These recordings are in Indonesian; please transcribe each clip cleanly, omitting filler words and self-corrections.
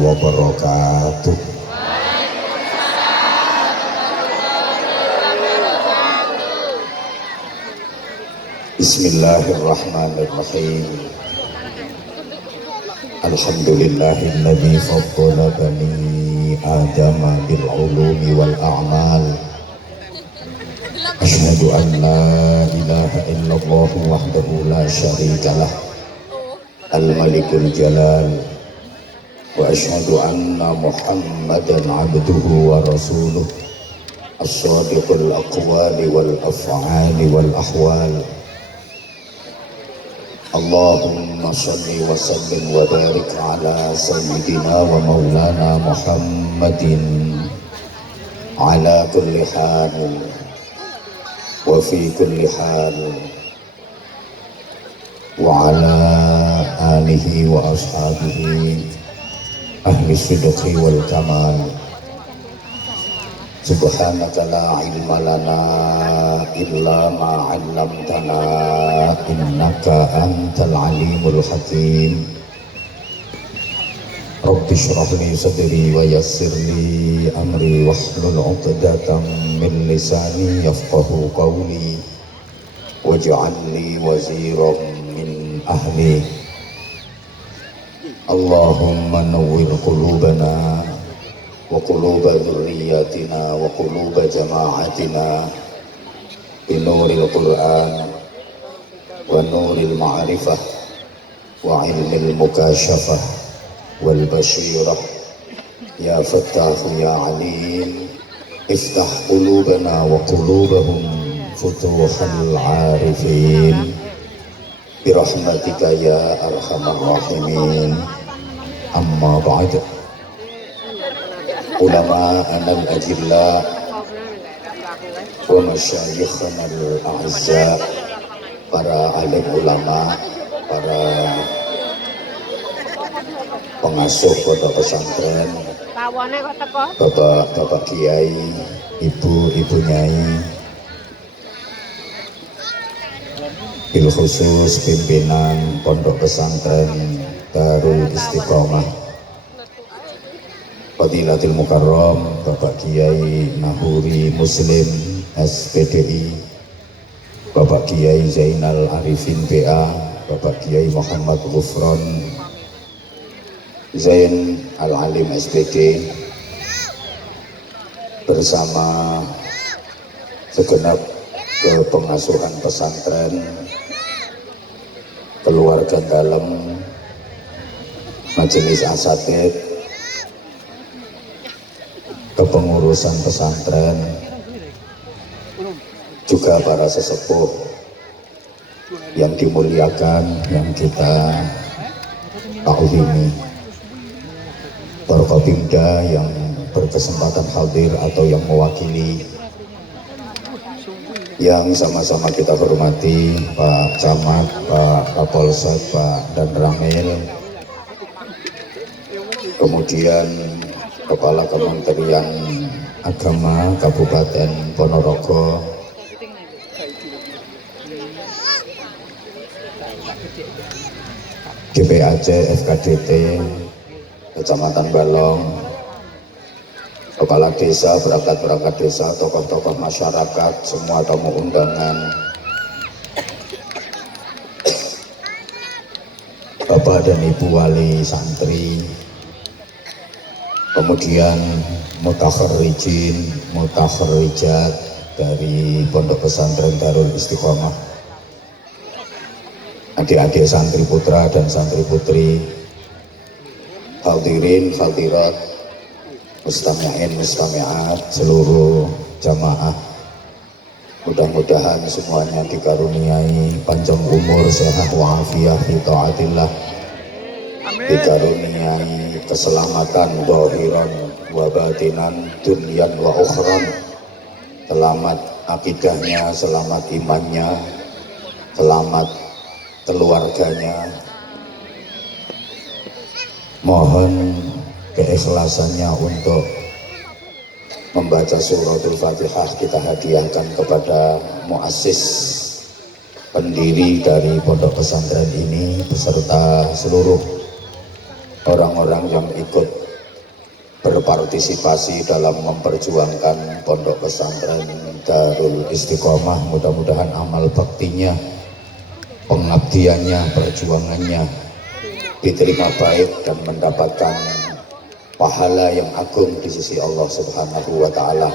wabarakatuh. Bismillahirrahmanirrahim. Alhamdulillahilladzi faddala bani adama bil ulumi wal a'mal. Asyhadu an la ilaha illallah wahdahu la syarikalah al-malikul jalal wa asyhadu anna muhammadan abduhu wa rasuluh as-sadiqul aqwali wal af'ali wal ahwal. Allahumma salli wa sallim wa barik ala sayyidina wa maulana Muhammadin ala kulli hal wa fi kulli hal wa ala alihi wa ashabihi ahli sidqi wal kamal. Subhanaka la ilma lana illa ma 'allamtana innaka antal alimul hakim. Rabbi shrah li sadri wa yassir li amri wahlul 'uqdatam min lisani yafqahu qawli waj'al li waziran min ahli. Allahumma nawwir qulubana wa quluba dzurriyyatina wa quluba jama'atina binuril Qur'an wa nuril ma'rifah wa ilmil mukashafah wal basyirah ya fattahu ya alim. Iftah qulubana wa qulubahum futuhal arifin birahmatika ya arhamar rahimin. Amma ba'd. Ulama anal ajilla wa masyayikhana al-a'izza, para alim ulama, para pengasuh pondok pesantren, bapak-bapak kiai, ibu nyai, bil khusus pimpinan pondok pesantren Darul Istiqomah, Fadilatul Mukarram Bapak Kiai Nahuri Muslim SPDI, Bapak Kiai Zainal Arifin PA, Bapak Kiai Muhammad Ghufron Zain Al-Alim SPD, bersama segenap kepengasuhan pesantren, keluarga dalam, majelis asatid, kepengurusan pesantren, juga para sesepuh yang dimuliakan, yang kita takwimi, Forkopimda yang berkesempatan hadir atau yang mewakili, yang sama-sama kita hormati Pak Camat, Pak Kapolsek, Pak Dan Ramil, kemudian Kepala Kementerian Agama Kabupaten Ponorogo, GPAC FKDT Kecamatan Balong, Kepala Desa, perangkat desa, tokoh-tokoh masyarakat, semua tamu undangan, Bapak dan Ibu Wali Santri, kemudian mutakharrijin, mutakharrijat dari Pondok Pesantren Darul Istiqomah, adik-adik santri putra dan santri putri, hadirin hadirat, mustami'in mustami'at, seluruh jamaah, mudah-mudahan semuanya dikaruniai panjang umur, sehat wa'afiyah fi ta'atillah, dikaruniai keselamatan zahiran wa batinan, dunyan wa ukhran, selamat akidahnya, selamat imannya, selamat keluarganya. Mohon keikhlasannya untuk membaca suratul Fatihah kita hadiahkan kepada muassis, pendiri dari pondok pesantren ini, beserta seluruh orang-orang yang ikut berpartisipasi dalam memperjuangkan pondok pesantren Darul Istiqomah. Mudah-mudahan amal baktinya, pengabdiannya, perjuangannya diterima baik dan mendapatkan pahala yang agung di sisi Allah Subhanahu wa taala.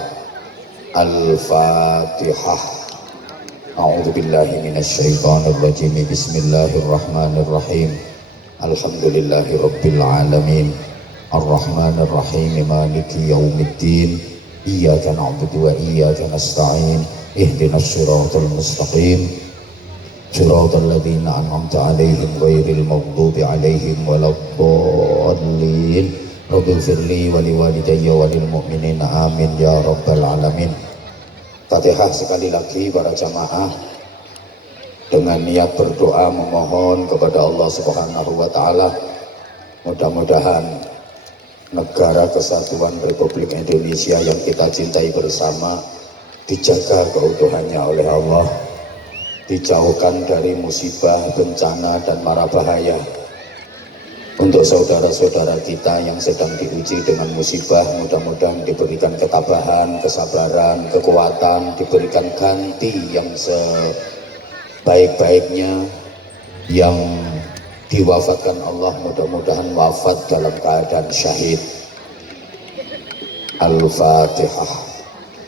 Al-Fatihah. A'udzubillahi minasyaitonir rajim. Bismillahirrahmanirrahim. Alhamdulillahirabbil alamin. Ar-Rahmanir Rahim. Maliki yaumiddin. Iyyaka na'budu wa iyyaka nasta'in. Ihdinas siratal mustaqim. Siratal ladzina an'amta 'alaihim ghairil maghdubi 'alaihim waladdallin. Rabbighfirli wa liwalidayya wa lil mu'minina amin ya rabbal alamin. Fatihah sekali lagi para jamaah dengan niat berdoa memohon kepada Allah Subhanahu wa taala, mudah-mudahan negara kesatuan Republik Indonesia yang kita cintai bersama dijaga keutuhannya oleh Allah, dijauhkan dari musibah, bencana dan mara bahaya. Untuk saudara-saudara kita yang sedang diuji dengan musibah, mudah-mudahan diberikan ketabahan, kesabaran, kekuatan, diberikan ganti yang sebaik-baiknya. Yang diwafatkan Allah mudah-mudahan wafat dalam keadaan syahid. Al-Fatihah.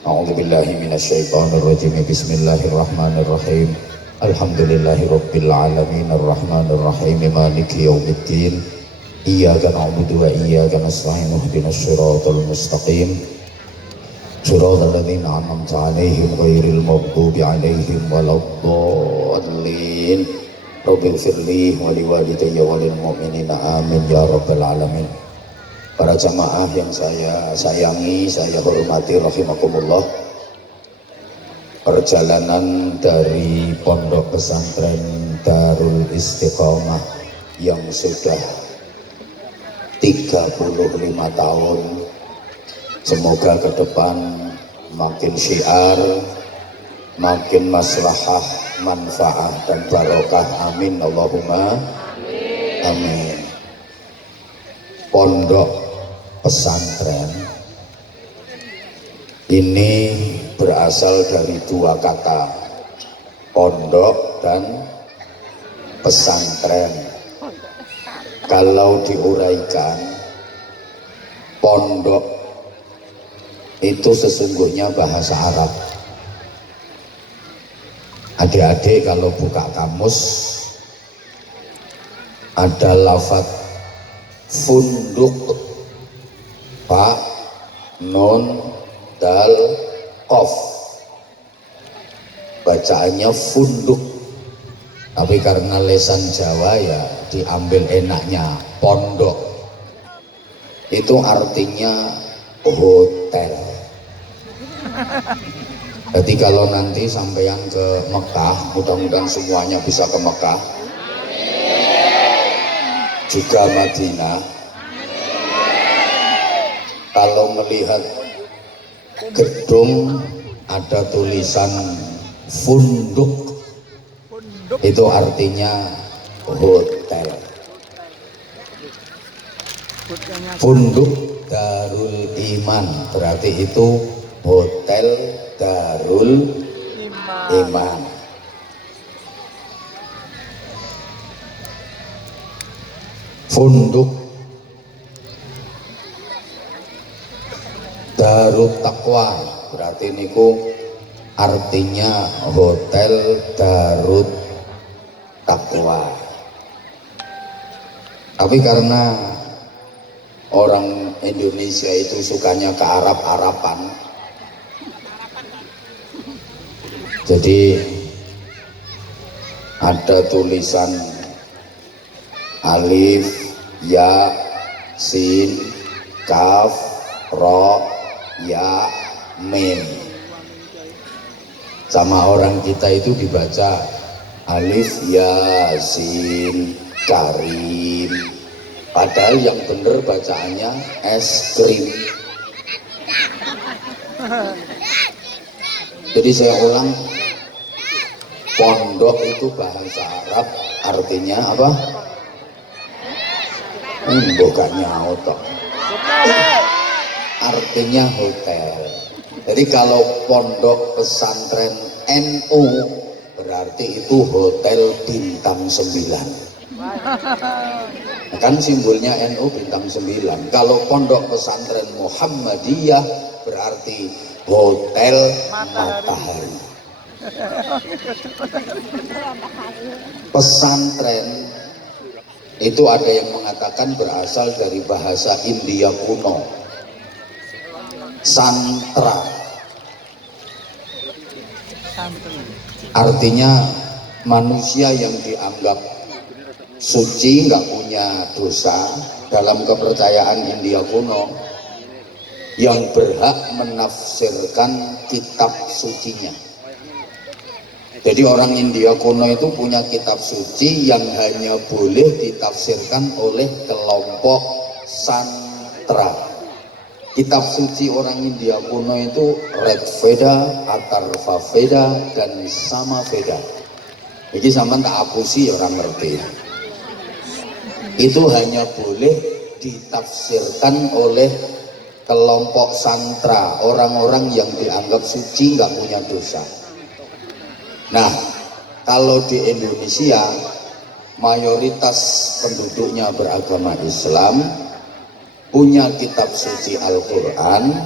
A'udzubillahi minasyaitonirrajim. Bismillahirrahmanirrahim. Alhamdulillahirabbil alamin. Arrahmanir rahim. Maliki yaumiddin. Iyyaka na'budu wa iyyaka nasta'in. Ihdinas siratal mustaqim. Siratal ladzina an'amta 'alaihim ghairil maghdubi 'alaihim waladdallin. Rabbighfirli wa liwalidayya wa lil mu'minina amin ya rabbal alamin. Para jamaah yang saya sayangi, saya hormati rahimakumullah. Perjalanan dari pondok pesantren Darul Istiqomah yang sudah 35 tahun, semoga ke depan makin syiar, makin maslahah, manfaah dan barokah, amin Allahumma amin. Pondok pesantren ini berasal dari dua kata, pondok dan pesantren. Kalau diuraikan, pondok itu sesungguhnya bahasa Arab. Adik-adik kalau buka kamus, ada lafaz funduk, fa, nun, dal, qaf. Bacaannya funduk. Tapi karena lesan Jawa ya diambil enaknya pondok. Itu artinya hotel. Jadi kalau nanti sampean ke Mekah, mudah-mudahan semuanya bisa ke Mekah, juga Madinah. Kalau melihat gedung ada tulisan funduk, itu artinya hotel. Funduk Darul Iman berarti itu hotel Darul Iman. Funduk Darut Taqwa berarti niku artinya hotel Darut Taqwa. Tapi karena orang Indonesia itu sukanya ke Arab-Araban, jadi ada tulisan alif, ya, sin, kaf, ro, ya, mim. Sama orang kita itu dibaca alif, ya, sin, karim. Padahal yang benar bacaannya es krim. Jadi saya ulang, pondok itu bahasa Arab artinya apa? Bukan nyaut. artinya hotel. Jadi kalau pondok pesantren NU berarti itu hotel bintang 9. Kan simbolnya NU bintang 9. Kalau pondok pesantren Muhammadiyah berarti hotel matahari. Pesantren itu ada yang mengatakan berasal dari bahasa India kuno, santra, artinya manusia yang dianggap suci, nggak punya dosa dalam kepercayaan India kuno, yang berhak menafsirkan kitab sucinya. Jadi orang India kuno itu punya kitab suci yang hanya boleh ditafsirkan oleh kelompok santra. Kitab suci orang India kuno itu Rig Veda, Atharva Veda, dan Sama Veda. Jadi sama tak apusi orang ngerti. Itu hanya boleh ditafsirkan oleh kelompok santra, orang-orang yang dianggap suci, nggak punya dosa. Nah, kalau di Indonesia mayoritas penduduknya beragama Islam, punya kitab suci Al-Quran,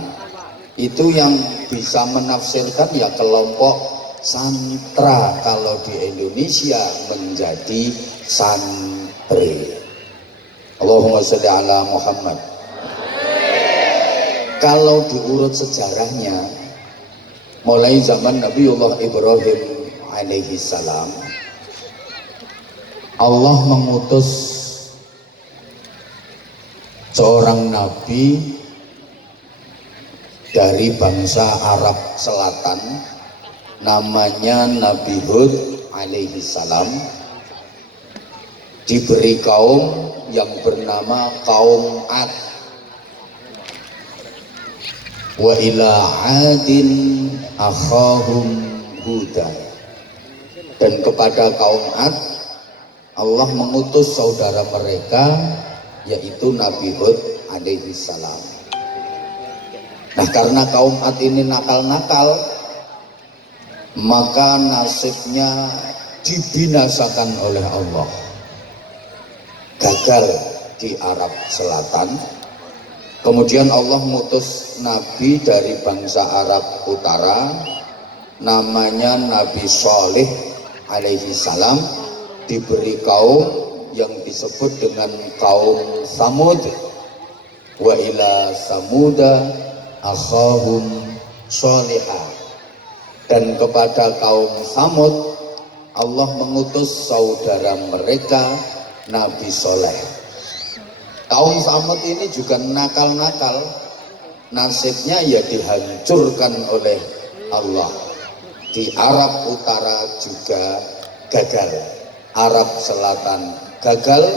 itu yang bisa menafsirkan ya kelompok santra. Kalau di Indonesia menjadi santri. Allahumma sholli ala Muhammad. Kalau diurut sejarahnya, mulai zaman Nabiullah Ibrahim alaihi salam, Allah mengutus seorang nabi dari bangsa Arab Selatan, namanya Nabi Hud alaihi salam, diberi kaum yang bernama kaum Ad. Wa ila adin akhahum Huda. Dan kepada kaum Ad Allah mengutus saudara mereka, yaitu Nabi Hud alaihi salam. Nah, karena kaum Ad ini nakal-nakal, maka nasibnya dibinasakan oleh Allah. Gagal di Arab Selatan. Kemudian Allah mengutus Nabi dari bangsa Arab Utara, namanya Nabi Shalih alaihi salam, diberi kaum yang disebut dengan kaum Samud. Wa ila Samuda akhahum Shalihah. Dan kepada kaum Samud Allah mengutus saudara mereka Nabi Shalih. Kaum Samud ini juga nakal-nakal, nasibnya ya dihancurkan oleh Allah. Di Arab Utara juga gagal, Arab Selatan gagal,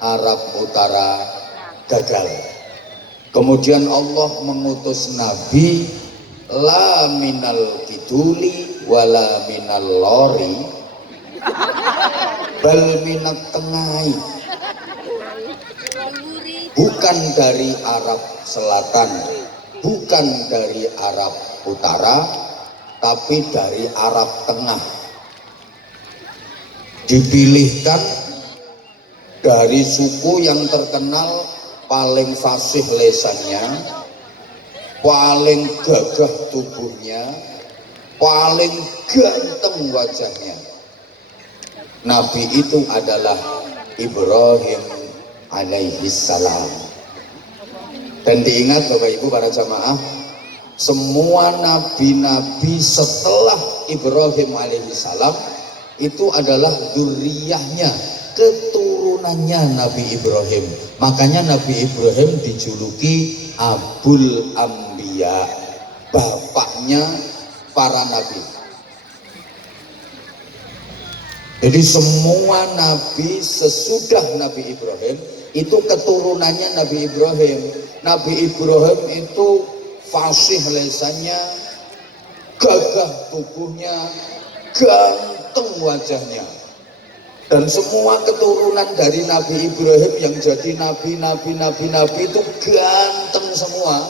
Arab Utara gagal. Kemudian Allah mengutus Nabi la minal kiduli wala minal lori bal minat tengai, bukan dari Arab Selatan, bukan dari Arab Utara, tapi dari Arab Tengah. Dipilihkan dari suku yang terkenal paling fasih lesannya, paling gagah tubuhnya, paling ganteng wajahnya. Nabi itu adalah Ibrahim alaihi salam. Dan diingat Bapak Ibu para jamaah, semua nabi-nabi setelah Ibrahim alaihi salam itu adalah dzurriyyahnya, keturunannya Nabi Ibrahim. Makanya Nabi Ibrahim dijuluki Abul Anbiya, bapaknya para nabi. Jadi semua nabi sesudah Nabi Ibrahim itu keturunannya Nabi Ibrahim. Nabi Ibrahim itu fasih lesannya, gagah tubuhnya, ganteng wajahnya. Dan semua keturunan dari Nabi Ibrahim yang jadi nabi itu ganteng semua.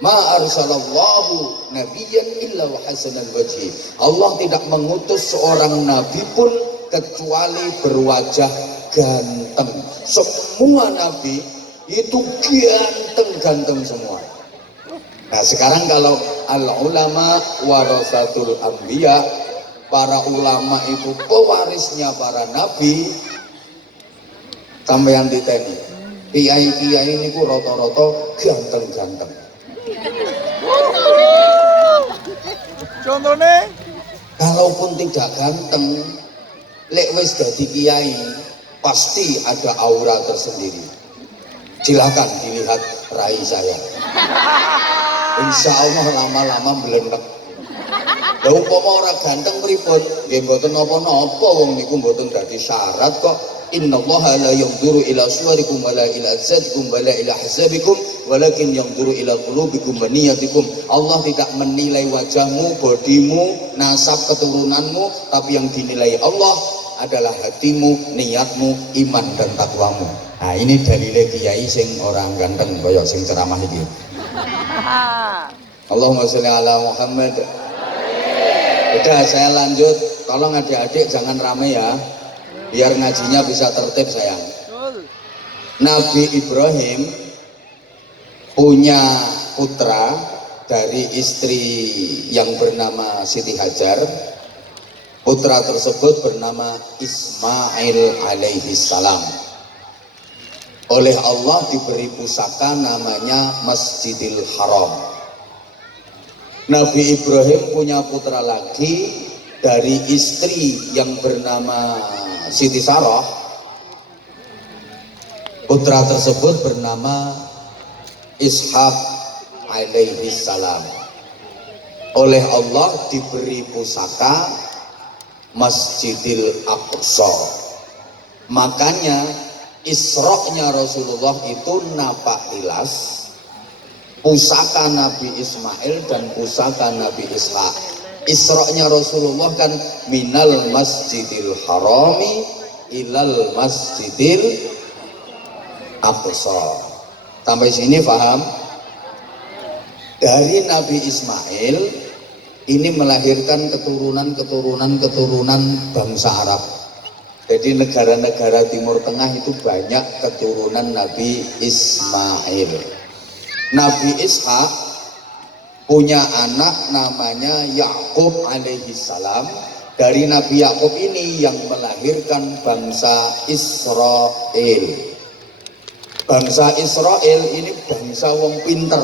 Ma arsalallahu nabiyyan illa wa hasanal wajhi. Allah tidak mengutus seorang nabi pun kecuali berwajah ganteng. Semua nabi itu ganteng-ganteng semua. Nah sekarang kalau al-ulama warasatul anbiya, para ulama itu pewarisnya para nabi, sampeyan diteni kiai-kiai ini ku roto-roto ganteng-ganteng. Contohnya? Kalaupun tidak ganteng, lek wis dadi kiai pasti ada aura tersendiri. Silakan dilihat rai saya. Insya Allah lama-lama melenek. Lah umpama ora ganteng pripun? Nggih mboten napa-napa, wong niku mboten dadi syarat kok. Innallaha la yanzuru ila suwarikum wala ila ajsadikum wala ila hasabikum walakin yanzuru ila qulubikum wa niyatikum. Allah tidak menilai wajahmu, bodimu, nasab keturunanmu, tapi yang dinilai Allah adalah hatimu, niatmu, iman dan takwamu. Nah ini dalile kiai sing orang ganteng koyok sing ceramah iki. Allahumma sholli ala Muhammad. Udah saya lanjut, tolong adik-adik jangan rame ya, biar ngajinya bisa tertib sayang. Nabi Ibrahim punya putra dari istri yang bernama Siti Hajar. Putra tersebut bernama Ismail alaihi salam. Oleh Allah diberi pusaka namanya Masjidil Haram. Nabi Ibrahim punya putra lagi dari istri yang bernama Siti Sarah. Putra tersebut bernama Ishak alaihi salam. Oleh Allah diberi pusaka Masjidil Aqsa. Makanya Isra-nya Rasulullah itu napak tilas pusaka Nabi Ismail dan pusaka Nabi Ishak. Isra-nya Rasulullah kan minal Masjidil Harami ilal Masjidil Aqsa. Sampai sini paham? Dari Nabi Ismail ini melahirkan keturunan bangsa Arab. Jadi negara-negara Timur Tengah itu banyak keturunan Nabi Ismail. Nabi Ishak punya anak namanya Yakub alaihi salam. Dari Nabi Yakub ini yang melahirkan bangsa Israel. Bangsa Israel ini bangsa wong pinter.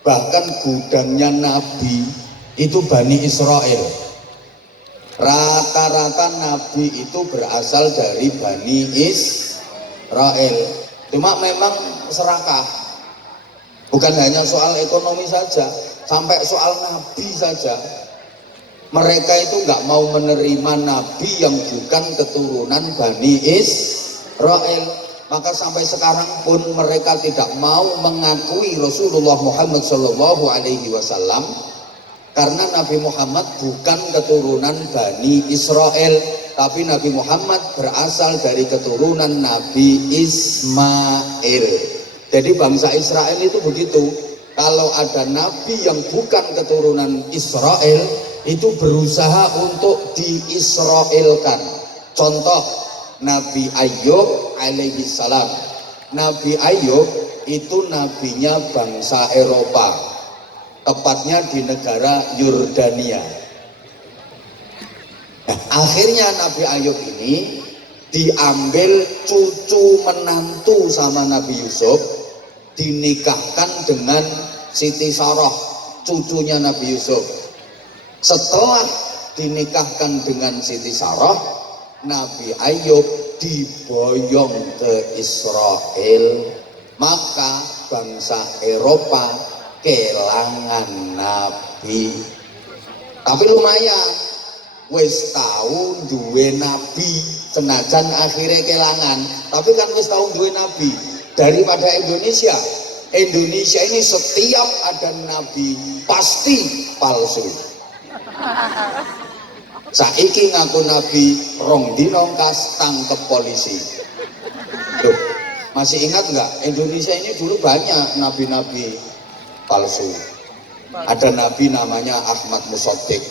Bahkan gudangnya Nabi itu Bani Israel. Rata-rata Nabi itu berasal dari Bani Israel. Cuma memang serakah. Bukan hanya soal ekonomi saja, sampai soal Nabi saja. Mereka itu nggak mau menerima Nabi yang bukan keturunan Bani Israel. Maka sampai sekarang pun mereka tidak mau mengakui Rasulullah Muhammad SAW. Karena Nabi Muhammad bukan keturunan Bani Israel, tapi Nabi Muhammad berasal dari keturunan Nabi Ismail. Jadi bangsa Israel itu begitu. Kalau ada Nabi yang bukan keturunan Israel, itu berusaha untuk diisraelkan. Contoh Nabi Ayub alaihi salam. Nabi Ayub itu nabinya bangsa Eropa. Tepatnya di negara Yordania. Nah, akhirnya Nabi Ayub ini diambil cucu menantu sama Nabi Yusuf, dinikahkan dengan Siti Sarah, cucunya Nabi Yusuf. Setelah dinikahkan dengan Siti Sarah, Nabi Ayub diboyong ke Israel. Maka bangsa Eropa kelangan Nabi. Tapi lumayan, wis tahu duwe Nabi, senajan akhirnya kelangan, tapi kan wis tahu duwe Nabi. Daripada Indonesia ini setiap ada Nabi pasti palsu. Saiki ngaku Nabi, rong dino kas tangkep polisi. Tuh, masih ingat nggak? Indonesia ini dulu banyak nabi-nabi. palsu. Ada nabi namanya Ahmad Musaddiq,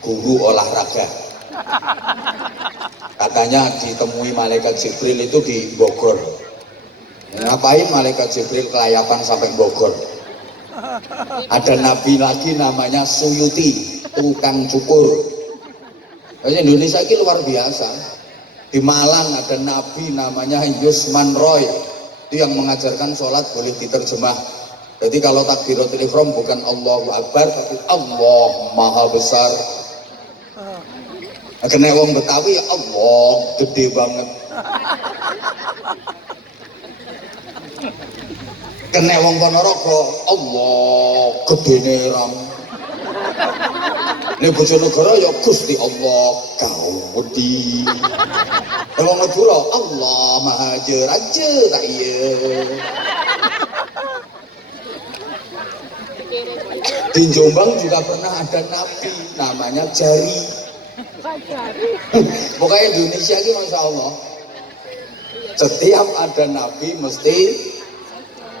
guru olahraga. Katanya ditemui malaikat Jibril itu di Bogor. Ngapain malaikat Jibril kelayapan sampai Bogor? Ada nabi lagi namanya Suyuti, tukang cukur. Indonesia ini luar biasa. Di Malang ada nabi namanya Yusman Roy, itu yang mengajarkan sholat boleh diterjemah. Jadi kalau takbiratul ihram bukan Allahu Akbar tapi Allah Maha Besar. Kena wong Betawi ya Allah gede banget. Kena wong Ponorogo Allah gede nerang. Nek Bojonegoro ya Gusti Allah gawedi. Wong Madura Allah Maha Jeraja tak iya. Di Jombang juga pernah ada nabi namanya Jari. Pokoknya Indonesia ini Masya Allah setiap ada nabi mesti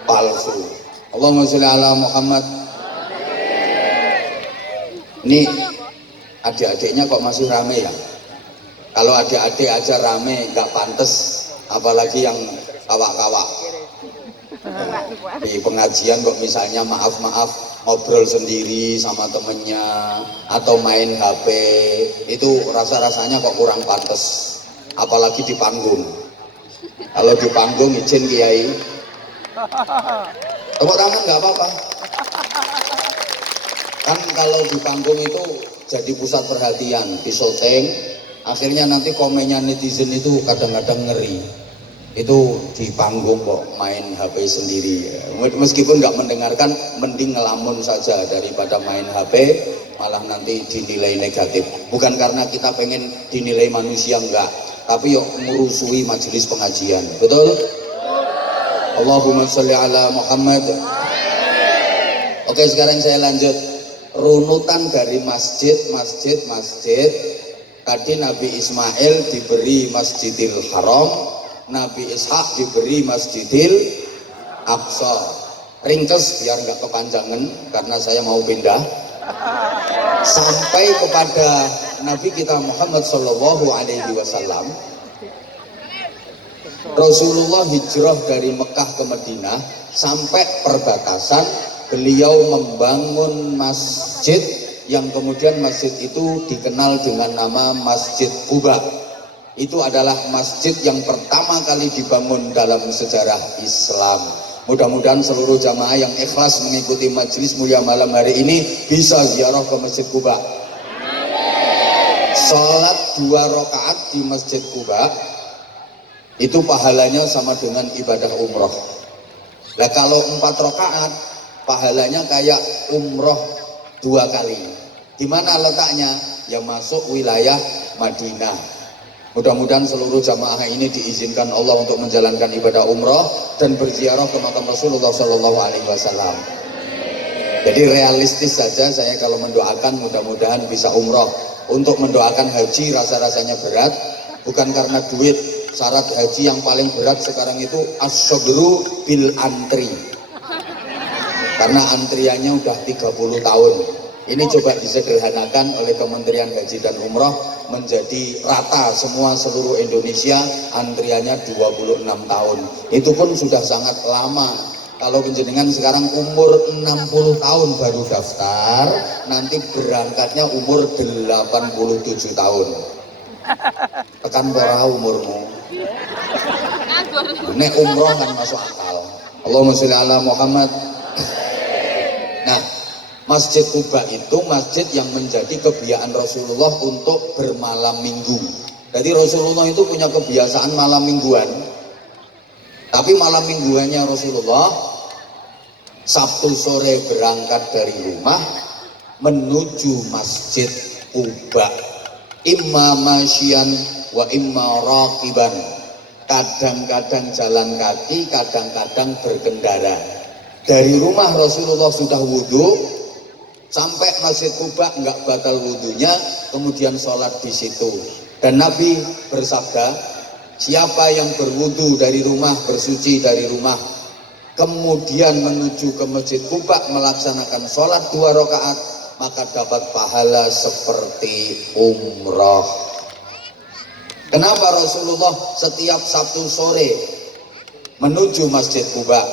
palsu. Allahumma sholli ala Muhammad. Ini adik-adiknya kok masih rame ya? Kalau adik-adik aja rame nggak pantas, apalagi yang kawak-kawak. Di pengajian kok misalnya maaf-maaf ngobrol sendiri sama temennya atau main HP, itu rasa-rasanya kok kurang pantas. Apalagi di panggung. Kalau di panggung izin Kiai, tepuk tangan nggak apa-apa. Kan kalau di panggung itu jadi pusat perhatian, di syuting, akhirnya nanti komennya netizen itu kadang-kadang ngeri. Itu di panggung kok main HP sendiri. Meskipun nggak mendengarkan, mending ngelamun saja daripada main HP, malah nanti dinilai negatif. Bukan karena kita pengen dinilai manusia, enggak, tapi yuk merusui majelis pengajian. Betul? Allahumma sholli ala Muhammad. Oke, sekarang saya lanjut. Runutan dari masjid. Tadi Nabi Ismail diberi Masjidil Haram, Nabi Ishak diberi Masjidil Aqsa. Ringkes biar nggak kepanjangan karena saya mau pindah. Sampai kepada Nabi kita Muhammad Shallallahu Alaihi Wasallam. Rasulullah hijrah dari Mekah ke Madinah, sampai perbatasan beliau membangun masjid yang kemudian masjid itu dikenal dengan nama Masjid Quba. Itu adalah masjid yang pertama kali dibangun dalam sejarah Islam. Mudah-mudahan seluruh jamaah yang ikhlas mengikuti majelis mulia malam hari ini bisa ziarah ke Masjid Quba. Salat 2 rakaat di Masjid Quba itu pahalanya sama dengan ibadah umroh. Nah kalau 4 rakaat pahalanya kayak umroh 2 kali. Di mana letaknya? Yang masuk wilayah Madinah. Mudah-mudahan seluruh jamaah ini diizinkan Allah untuk menjalankan ibadah umroh dan berziarah ke makam Rasulullah Shallallahu Alaihi Wasallam. Jadi realistis saja saya kalau mendoakan mudah-mudahan bisa umroh. Untuk mendoakan haji rasa-rasanya berat, bukan karena duit. Syarat haji yang paling berat sekarang itu as-sabru bil antri. Karena antriannya udah 30 tahun. Ini coba disederhanakan oleh Kementerian Haji dan Umroh menjadi rata semua seluruh Indonesia, antriannya 26 tahun. Itu pun sudah sangat lama. Kalau penjenengan sekarang umur 60 tahun baru daftar, nanti berangkatnya umur 87 tahun. Tekan pora umurmu. Nek umroh kan masuk akal. Allahumma sholli ala Muhammad. Nah, Masjid Quba itu masjid yang menjadi kebiasaan Rasulullah untuk bermalam minggu. Jadi Rasulullah itu punya kebiasaan malam mingguan. Tapi malam mingguannya Rasulullah Sabtu sore berangkat dari rumah menuju Masjid Quba. Imma masyian wa imma raqiban. Kadang-kadang jalan kaki, kadang-kadang berkendara. Dari rumah Rasulullah sudah wudhu, sampai Masjid Quba enggak batal wudhunya, kemudian sholat di situ. Dan Nabi bersabda, siapa yang berwudhu dari rumah, bersuci dari rumah, kemudian menuju ke Masjid Quba melaksanakan sholat 2 rakaat, maka dapat pahala seperti umrah. Kenapa Rasulullah setiap Sabtu sore menuju Masjid Quba?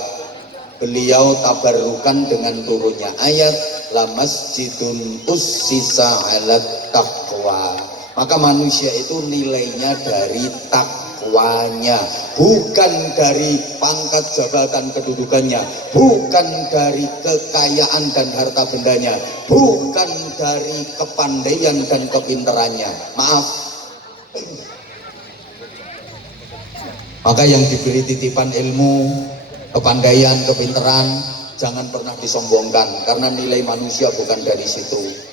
Beliau tabarukan dengan turunnya ayat la masjidun ussisa 'alat taqwa. Maka manusia itu nilainya dari takwanya, bukan dari pangkat jabatan kedudukannya, bukan dari kekayaan dan harta bendanya, bukan dari kepandaian dan kepintarannya. Maaf. Maka yang diberi titipan ilmu, kepandaian, kepintaran, jangan pernah disombongkan, karena nilai manusia bukan dari situ.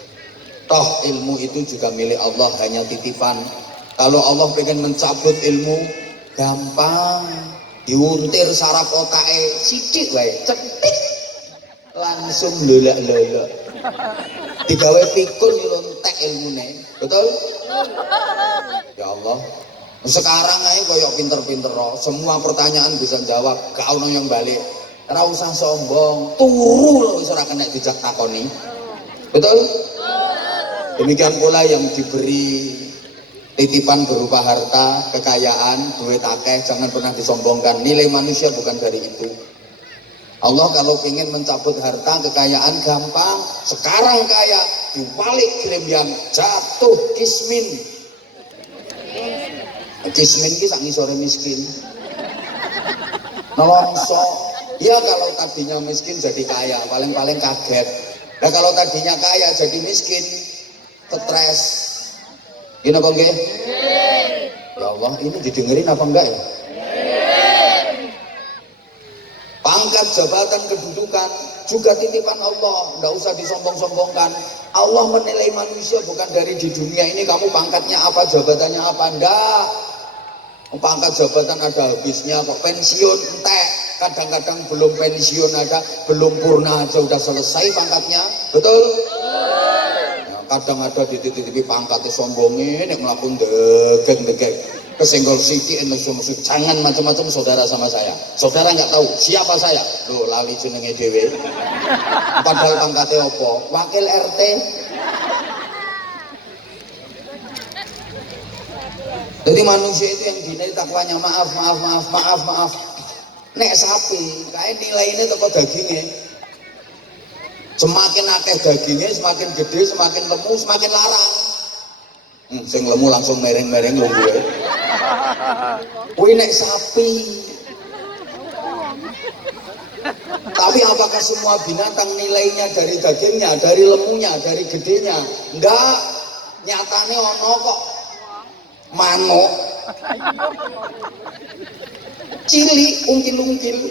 Toh ilmu itu juga milik Allah, hanya titipan. Kalau Allah pengen mencabut ilmu, gampang, diuntir saraf otaknya sidik wae, cetik, langsung lelak-lelak. Digawe pikun lontek ilmune, betul? Ya Allah. Sekarang aja koyok pinter-pinter, semua pertanyaan bisa jawab, gak ono yang balik. Ora usah sombong, turu lho wis ora kena dijak takoni. Betul? Demikian pula yang diberi titipan berupa harta, kekayaan, duit akeh, jangan pernah disombongkan. Nilai manusia bukan dari itu. Allah kalau ingin mencabut harta, kekayaan gampang. Sekarang kaya, dibalik yang jatuh kismin. Kismin ini sangi sore miskin. Nolongso. Ya kalau tadinya miskin jadi kaya, paling-paling kaget. Nah kalau tadinya kaya jadi miskin, stres. Gini apa enggak? Ya Allah, ini didengerin apa enggak ya? Pangkat, jabatan, kedudukan juga titipan Allah, enggak usah disombong-sombongkan. Allah menilai manusia bukan dari di dunia ini kamu pangkatnya apa, jabatannya apa, enggak. Pangkat jabatan ada habisnya kok, pensiun entek, kadang-kadang belum pensiun aja, belum purna aja udah selesai pangkatnya, betul? Nah, kadang ada di titik-titik pangkatnya sombongin, yang melakukan degeng-degeng, kesenggol siti, musuh-musuh, jangan macam-macam saudara sama saya. Saudara nggak tahu siapa saya, loh lali jenenge dewe. Padahal pangkatnya apa? Wakil RT. Jadi manusia itu yang dinilai takwanya maaf. Nek sapi, kayak nilainya toko dagingnya. Semakin akeh dagingnya, semakin gede, semakin lemu, semakin larang. Sing lemu langsung mereng-mereng lho gue. Wih nek sapi. Tapi apakah semua binatang nilainya dari dagingnya, dari lemunya, dari gedenya? Enggak. Nyatane ono kok manuk cilik, ungkil-ungkil,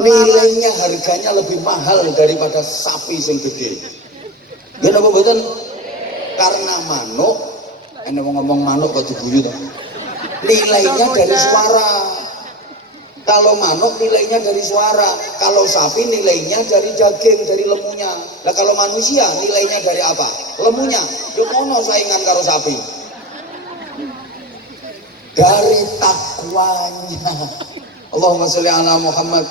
nilainya harganya lebih mahal daripada sapi sing gede. Gimana apa betul? Karena manuk, anda mau ngomong manuk kok diguyu toh? Nilainya dari suara. Kalau manuk nilainya dari suara, kalau sapi nilainya dari daging, dari lemunya. Nah kalau manusia nilainya dari apa? Lemunya. Yo ono saingan karo sapi. Dari takwanya. Allahumma sholli ala Muhammad.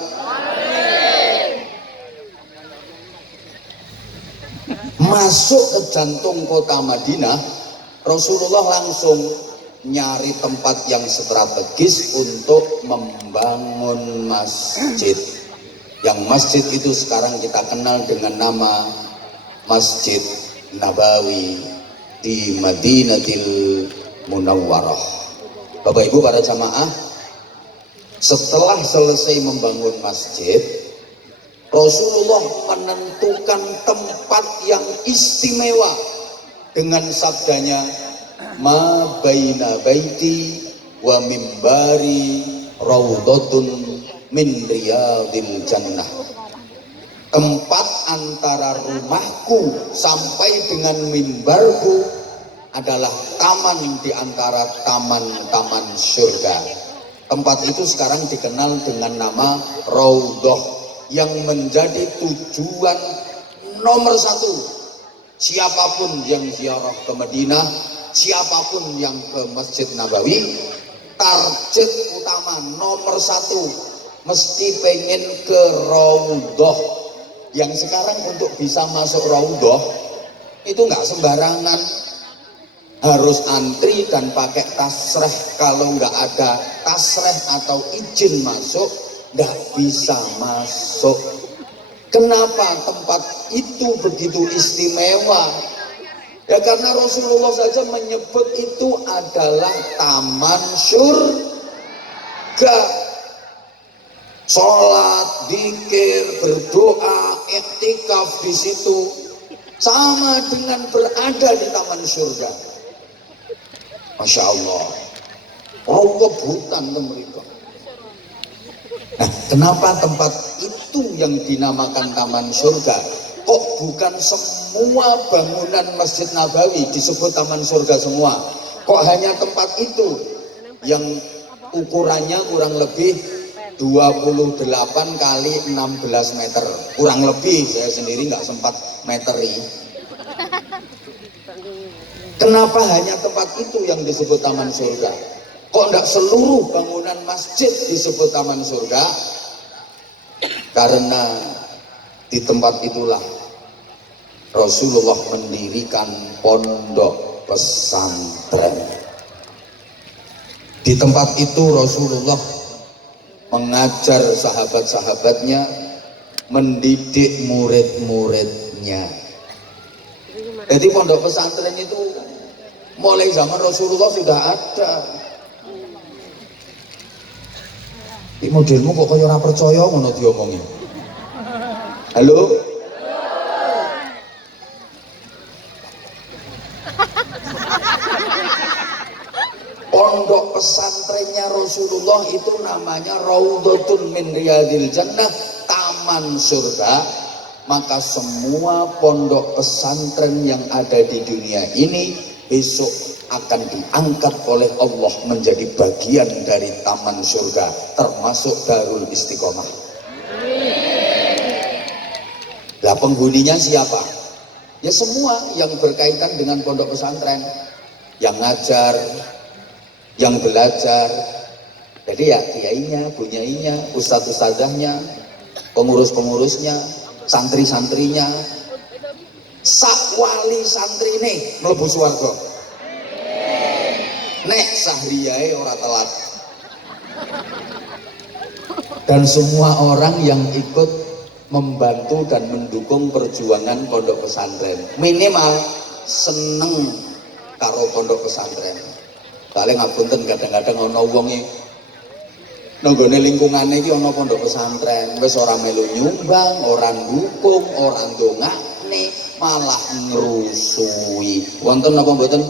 Masuk ke jantung kota Madinah, Rasulullah langsung nyari tempat yang strategis untuk membangun masjid. Yang masjid itu sekarang kita kenal dengan nama Masjid Nabawi di Madinatil Munawwarah. Bapak Ibu para jamaah, setelah selesai membangun masjid, Rasulullah menentukan tempat yang istimewa dengan sabdanya, ma baina baiti wa mimbari raudhatun min riyadil jannah. Tempat antara rumahku sampai dengan mimbarku adalah taman di antara taman-taman surga. Tempat itu sekarang dikenal dengan nama Raudhah, yang menjadi tujuan nomor 1 siapapun yang ziarah ke Madinah, siapapun yang ke Masjid Nabawi. Target utama nomor 1 mesti pengen ke raudhah. Yang sekarang untuk bisa masuk raudhah itu nggak sembarangan, harus antri dan pakai tasreh. Kalau nggak ada tasreh atau izin masuk, nggak bisa masuk. Kenapa tempat itu begitu istimewa? Ya karena Rasulullah saja menyebut itu adalah taman surga. Sholat, zikir, berdoa, iktikaf di situ sama dengan berada di taman surga. Masya Allah, kebutan mereka. Nah, kenapa tempat itu yang dinamakan taman surga? Kok bukan semua bangunan Masjid Nabawi disebut taman surga semua? Kok hanya tempat itu yang ukurannya kurang lebih 28 kali 16 meter, kurang lebih, saya sendiri nggak sempat meteri. Kenapa hanya tempat itu yang disebut taman surga? Kok enggak seluruh bangunan masjid disebut taman surga? Karena di tempat itulah Rasulullah mendirikan pondok pesantren. Di tempat itu Rasulullah mengajar sahabat-sahabatnya, mendidik murid-muridnya. Jadi pondok pesantren itu mulai zaman Rasulullah sudah ada. Ini modelmu kok kaya ora percaya ngono diomongi. Halo? Pondok pesantrennya Rasulullah itu namanya Raudhatun min Riyadil Jannah, taman surga. Maka semua pondok pesantren yang ada di dunia ini besok akan diangkat oleh Allah menjadi bagian dari taman surga, termasuk Darul Istiqomah. Lah penghuninya siapa? Ya semua yang berkaitan dengan pondok pesantren, yang ngajar, yang belajar. Jadi ya kiainya, bunyainya, ustadz-ustadzahnya, pengurus-pengurusnya, santri-santrinya, sak wali santrine mlebu swarga. Nek sahriyae ora telat. Dan semua orang yang ikut membantu dan mendukung perjuangan pondok pesantren minimal seneng karo pondok pesantren. Paling ngapunten kadang-kadang ana wong nanggone lingkungane iki ana pondok pesantren wis ora melu nyumbang, ora ndukung, ora ndongakne, malah ngrusui. Wonten napa mboten?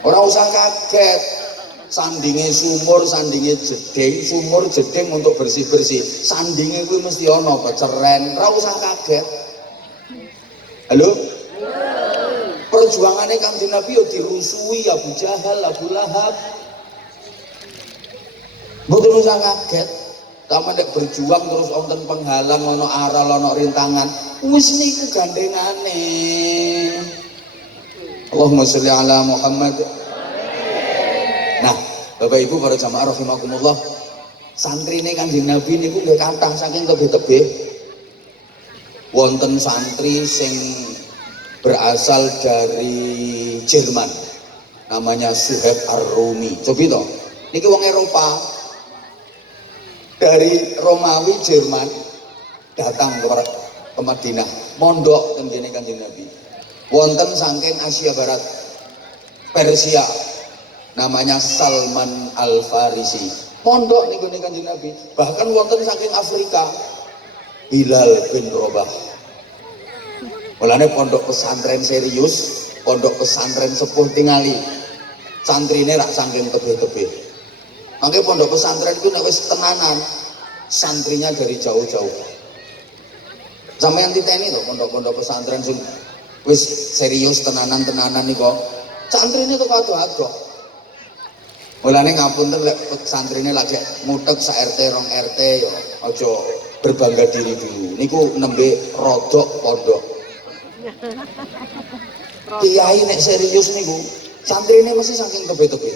Ora usah kaget. Sandinge sumur, sandinge jeding, sumur jeding untuk bersih-bersih. Sandinge kuwi mesti ana peceren, ora usah kaget. Halo? Perjuangannya Kanjeng Nabi yo dirusui Abu Jahal, Abu Lahab. Mboten usah kaget. Sama nek berjuang terus wonten penghalang, ana aral, ana rintangan, wis niku gandengane. Allahumma sholli ala Muhammad. Nah, Bapak Ibu para jamaah rahimakumullah, santrine Kanjeng Nabi niku nggih kathah saking tebih-tebih. Wonten santri sing berasal dari Jerman, namanya Suhaib Ar-Rumi. Cobi toh, niki wong Eropa, dari Romawi Jerman datang ke Madinah, mondok teng Kanjeng Nabi. Wonten saking Asia Barat, Persia, namanya Salman Al-Farisi, mondok niku Kanjeng Nabi. Bahkan wonten saking Afrika, Bilal bin Rabah. Mulane pondok pesantren serius, pondok pesantren sepuh tingali, santrine rak saking tebih-tebih. Makanya pondok pesantren itu nek wis tenanan, santrinya dari jauh-jauh. Sampeyan titeni to pondok-pondok pesantren sing wis serius tenanan-tenanan niku, santrine to ado-ado. Mulane ngapunten lek santrine lagi mutek sak RT rong RT yo aja berbangga diri dulu. Niku nembe rodok pondok. Kiai nek serius niku santrine mesti saking tebih-tebih.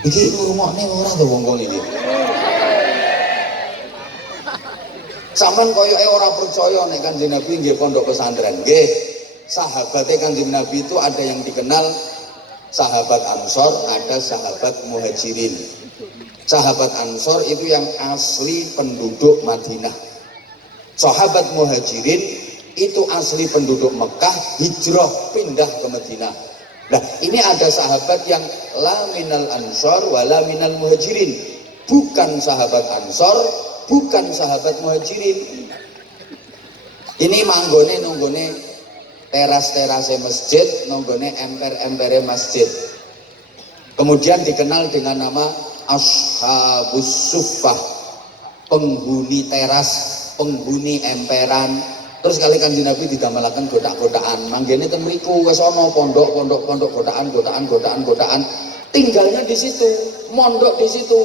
Iki ngrungokne ora to wong iki. Sampeyan koyoke ora percaya nek Kanjeng Nabi nggih pondok pesantren. Nggih, sahabate Kanjeng Nabi itu ada yang dikenal sahabat Ansor, ada sahabat Muhajirin. Sahabat Ansor itu yang asli penduduk Madinah. Sahabat Muhajirin itu asli penduduk Mekah, hijrah pindah ke Madinah. Nah, ini ada sahabat yang la minal Ansor wa la minal Muhajirin. Bukan sahabat Ansor, bukan sahabat Muhajirin. Ini manggone nunggone teras-terase masjid, nunggone emper-empere masjid. Kemudian dikenal dengan nama Ashabus Suffah, penghuni teras, penghuni emperan. Terus kali Kanjeng Nabi didamelaken godak-godakan. Manggene ten mriku wis ana pondok-pondok godakan. Tinggalnya di situ, mondok di situ.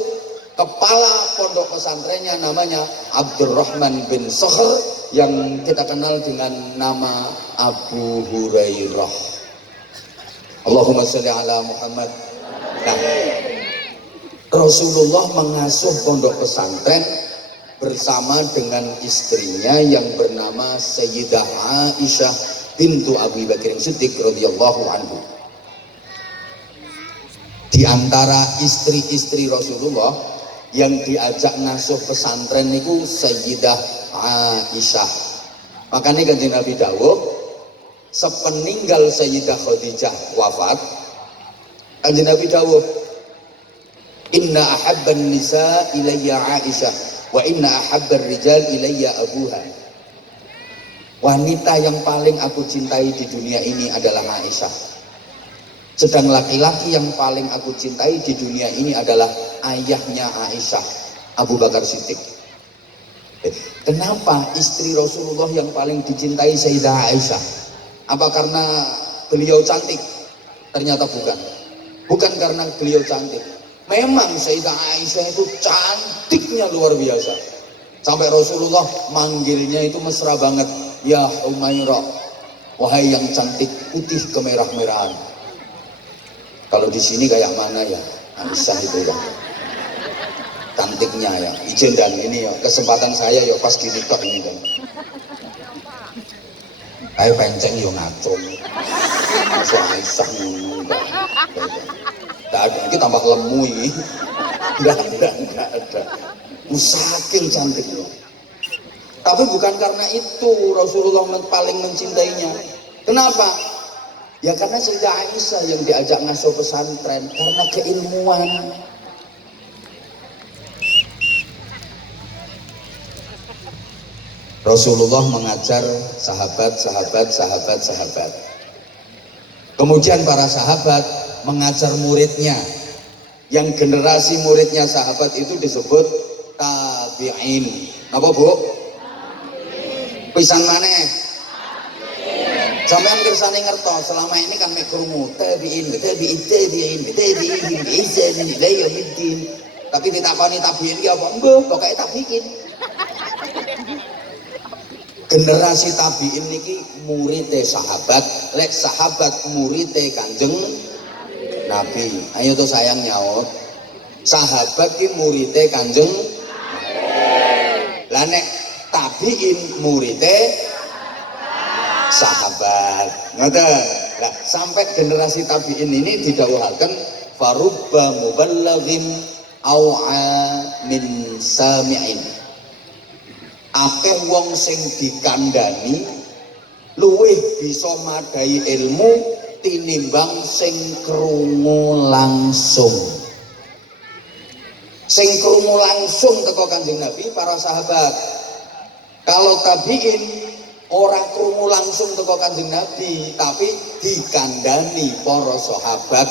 Kepala pondok pesantrennya namanya Abdurrahman bin Sakhr yang kita kenal dengan nama Abu Hurairah. Allahumma sholli ala Muhammad. Nah, Rasulullah mengasuh pondok pesantren bersama dengan istrinya yang bernama Sayyidah Aisyah bintu Abu Bakar Siddiq radhiyallahu anhu. Di antara istri-istri Rasulullah yang diajak ngasuh pesantren itu Sayyidah Aisyah. Makanya Kanjeng Nabi dawuh, sepeninggal Sayyidah Khadijah wafat, Kanjeng Nabi dawuh, inna ahabban nisa ilayya Aisyah wa inna ahabbar rijal ilayya abuha. Wanita yang paling aku cintai di dunia ini adalah Aisyah. Sedang laki-laki yang paling aku cintai di dunia ini adalah ayahnya Aisyah, Abu Bakar Siddiq. Kenapa istri Rasulullah yang paling dicintai Sayyidah Aisyah? Apa karena beliau cantik? Ternyata bukan. Bukan karena beliau cantik. Memang Sayyidah Aisyah itu cantiknya luar biasa. Sampai Rasulullah manggilnya itu mesra banget. Ya Umairah, wahai yang cantik putih kemerah-merahan. Kalau di sini kayak mana ya Aisyah itu ya? Cantiknya ya. Izin dan ini ya kesempatan saya ya pas gini tok ini kan. Kayak penceng yo ngacung. Masih Aisyah enggak. Tidak ada, ini tambah lemu ini. Enggak ada. Saking cantiknya. Tapi bukan karena itu Rasulullah paling mencintainya. Kenapa? Ya karena Sayyidah Aisyah yang diajak ngasuh pesantren karena keilmuan. Rasulullah mengajar sahabat. Kemudian para sahabat mengajar muridnya. Yang generasi muridnya sahabat itu disebut tabi'in. Apa Bu? Pisan maneh. Sampeyan kersane ngertos selama ini kan mek krungu tabi'in. Tapi ditakoni tabi'in ki apa? Mbuh, pokoke tabi'in. Generasi tabi'in niki murite sahabat, lek sahabat murite Kanjeng Nabi. Ayo tuh sayang nyaut. Sahabat ki murite Kanjeng Nabi. Lah nek tabi'in murite sahabat. Ngoten. Lah sampai generasi tabi'in ini didhawuhaken farubba muballighin au'a min sami'in. Akeh wong sing dikandani luwih bisa madai ilmu tinimbang sing krungu langsung. Sing krungu langsung teko Kanjeng Nabi para sahabat. Kalau tabi'in ora krungu langsung teko Kanjeng Nabi, tapi dikandani para sahabat.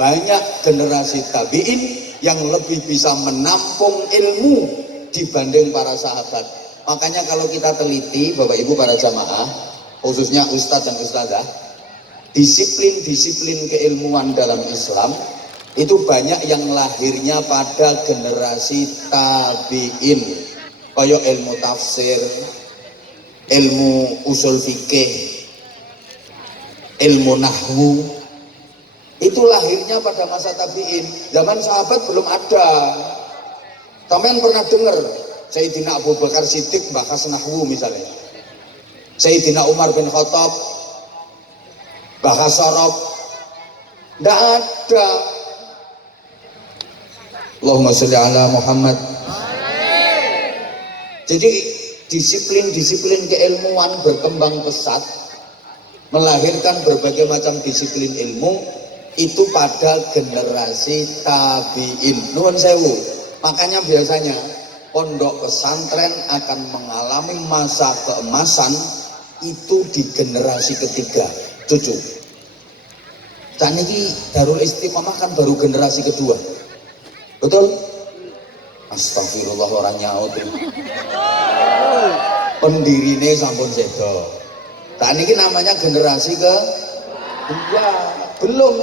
Banyak generasi tabi'in yang lebih bisa menampung ilmu dibanding para sahabat. Makanya kalau kita teliti Bapak Ibu para jamaah, khususnya Ustadz dan Ustadzah, disiplin-disiplin keilmuan dalam Islam itu banyak yang lahirnya pada generasi tabi'in. Kayak ilmu tafsir, ilmu usul fikih, ilmu nahwu, Itu lahirnya pada masa tabi'in. Zaman sahabat belum ada. Sampean pernah dengar Sayyidina Abu Bakar Siddiq bahas nahwu misalnya, Sayyidina Umar bin Khattab bahas sorob? Tidak ada. Allahumma sholli ala Muhammad. Jadi disiplin-disiplin keilmuan berkembang pesat, melahirkan berbagai macam disiplin ilmu itu pada generasi tabi'in. Nuwun sewu. Makanya biasanya pondok pesantren akan mengalami masa keemasan itu di generasi ketiga, cucu. Dan ini Darul Istiqomah kan baru generasi kedua, betul? Astagfirullah, orang nyaut pendirine sampun sedo. Dan ini namanya generasi kedua, belum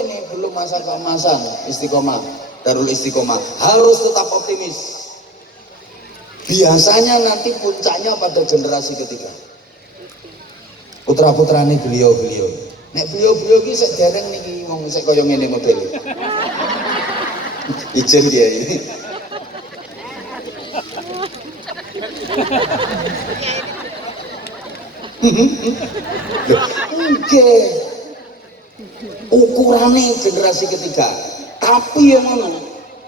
masa keemasan Istiqomah, Darul Istiqomah. Harus tetap optimis. Biasanya nanti puncaknya pada generasi ketiga. Putra-putrane beliau-beliau. Nek beliau-beliau iki sik dereng niki wong sik kaya ngene model. Ijen dia ini. Oke. Ukurannya generasi ketiga. Tapi yang mana?